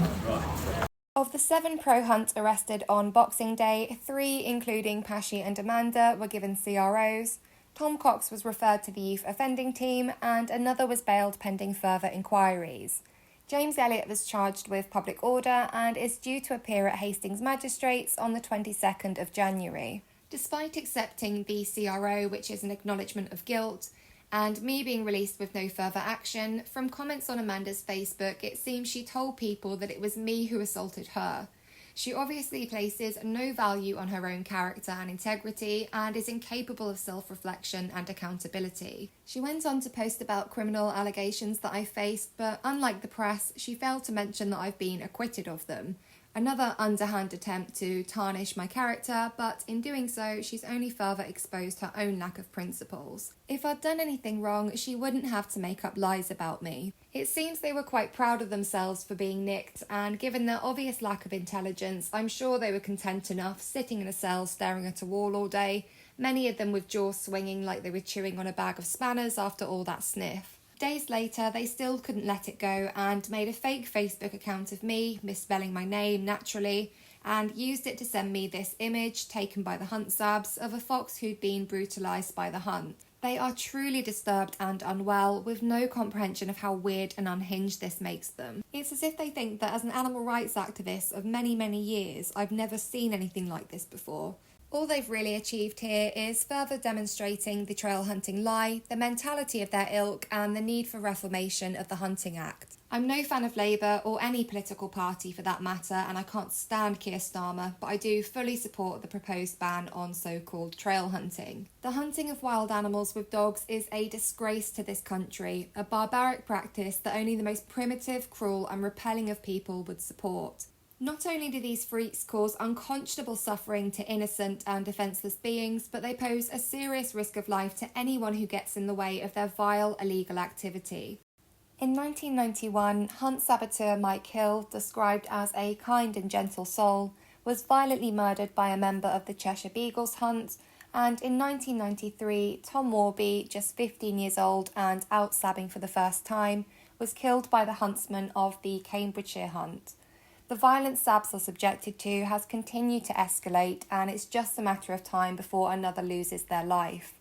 Of the 7 pro hunts arrested on Boxing Day, 3, including Pashi and Amanda, were given CROs. Tom Cox was referred to the youth offending team, and another was bailed pending further inquiries. James Elliott was charged with public order and is due to appear at Hastings Magistrates on the 22nd of January. Despite accepting the CRO, which is an acknowledgement of guilt, and me being released with no further action, from comments on Amanda's Facebook, it seems she told people that it was me who assaulted her. She obviously places no value on her own character and integrity and is incapable of self-reflection and accountability. She went on to post about criminal allegations that I faced, but unlike the press, she failed to mention that I've been acquitted of them. Another underhand attempt to tarnish my character, but in doing so, she's only further exposed her own lack of principles. If I'd done anything wrong, she wouldn't have to make up lies about me. It seems they were quite proud of themselves for being nicked, and given their obvious lack of intelligence, I'm sure they were content enough sitting in a cell staring at a wall all day, many of them with jaws swinging like they were chewing on a bag of spanners after all that sniff. Days later, they still couldn't let it go and made a fake Facebook account of me, misspelling my name naturally, and used it to send me this image taken by the hunt sabs of a fox who'd been brutalised by the hunt. They are truly disturbed and unwell, with no comprehension of how weird and unhinged this makes them. It's as if they think that as an animal rights activist of many, many years, I've never seen anything like this before. All they've really achieved here is further demonstrating the trail hunting lie, the mentality of their ilk, and the need for reformation of the Hunting Act. I'm no fan of Labour or any political party for that matter, and I can't stand Keir Starmer, but I do fully support the proposed ban on so-called trail hunting. The hunting of wild animals with dogs is a disgrace to this country, a barbaric practice that only the most primitive, cruel, and repelling of people would support. Not only do these freaks cause unconscionable suffering to innocent and defenceless beings, but they pose a serious risk of life to anyone who gets in the way of their vile, illegal activity. In 1991, hunt saboteur Mike Hill, described as a kind and gentle soul, was violently murdered by a member of the Cheshire Beagles hunt, and in 1993, Tom Warby, just 15 years old and out sabbing for the first time, was killed by the huntsman of the Cambridgeshire hunt. The violence sabs are subjected to has continued to escalate, and it's just a matter of time before another loses their life.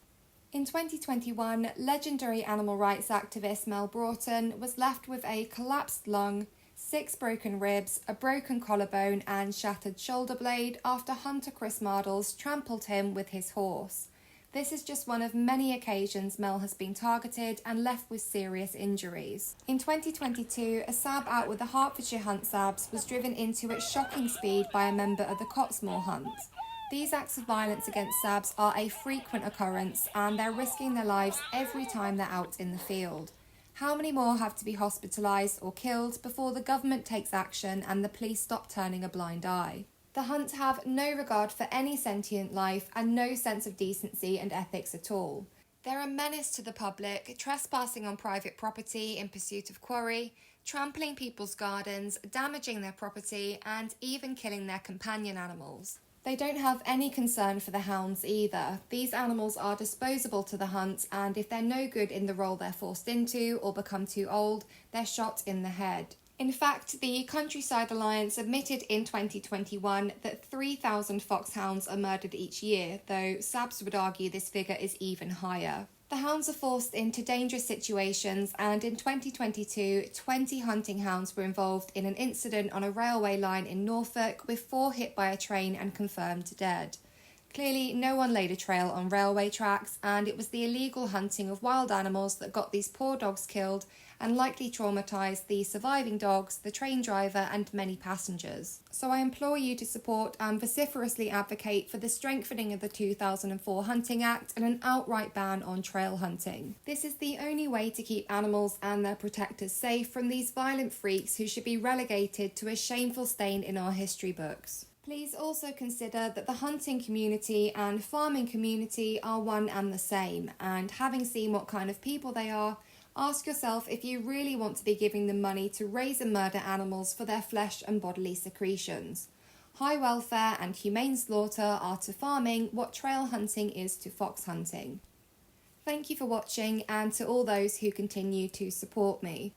In 2021, legendary animal rights activist Mel Broughton was left with a collapsed lung, 6 broken ribs, a broken collarbone and shattered shoulder blade after hunter Chris Mardles trampled him with his horse. This is just one of many occasions Mel has been targeted and left with serious injuries. In 2022, a sab out with the Hertfordshire Hunt Sabs was driven into at shocking speed by a member of the Cottesmore Hunt. These acts of violence against sabs are a frequent occurrence, and they're risking their lives every time they're out in the field. How many more have to be hospitalised or killed before the government takes action and the police stop turning a blind eye? The hunt have no regard for any sentient life and no sense of decency and ethics at all. They're a menace to the public, trespassing on private property in pursuit of quarry, trampling people's gardens, damaging their property, and even killing their companion animals. They don't have any concern for the hounds either. These animals are disposable to the hunt, and if they're no good in the role they're forced into or become too old, they're shot in the head. In fact, the Countryside Alliance admitted in 2021 that 3,000 foxhounds are murdered each year, though SABS would argue this figure is even higher. The hounds are forced into dangerous situations, and in 2022, 20 hunting hounds were involved in an incident on a railway line in Norfolk, with 4 hit by a train and confirmed dead. Clearly, no one laid a trail on railway tracks, and it was the illegal hunting of wild animals that got these poor dogs killed and likely traumatised the surviving dogs, the train driver, and many passengers. So I implore you to support and vociferously advocate for the strengthening of the 2004 Hunting Act and an outright ban on trail hunting. This is the only way to keep animals and their protectors safe from these violent freaks who should be relegated to a shameful stain in our history books. Please also consider that the hunting community and farming community are one and the same, and having seen what kind of people they are, ask yourself if you really want to be giving them money to raise and murder animals for their flesh and bodily secretions. High welfare and humane slaughter are to farming what trail hunting is to fox hunting. Thank you for watching, and to all those who continue to support me.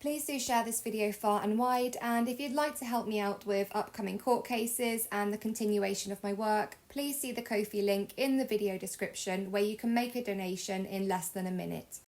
Please do share this video far and wide, and if you'd like to help me out with upcoming court cases and the continuation of my work, please see the Ko-fi link in the video description where you can make a donation in less than a minute.